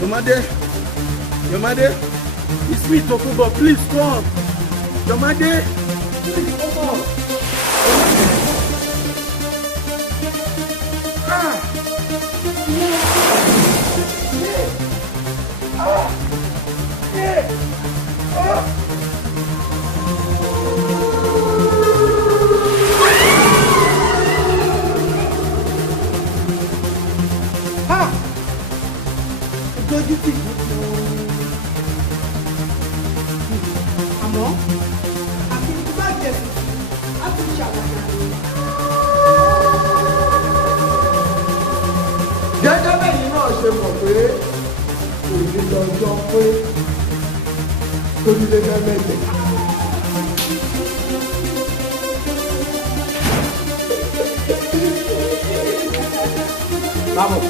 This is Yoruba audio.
Yomade, Yomade, it's me, Tokubo. Please come. Yomade, please come. Ah! Dojú tì àmọ́ àti bá jẹ̀sùn á ti ṣàwàdà. Gẹ́gẹ́ bẹ́yìn náà ṣe mọ̀ pé òní lọ́jọ́ pé tójúlé mẹ́mẹ́lẹ̀. Vamos.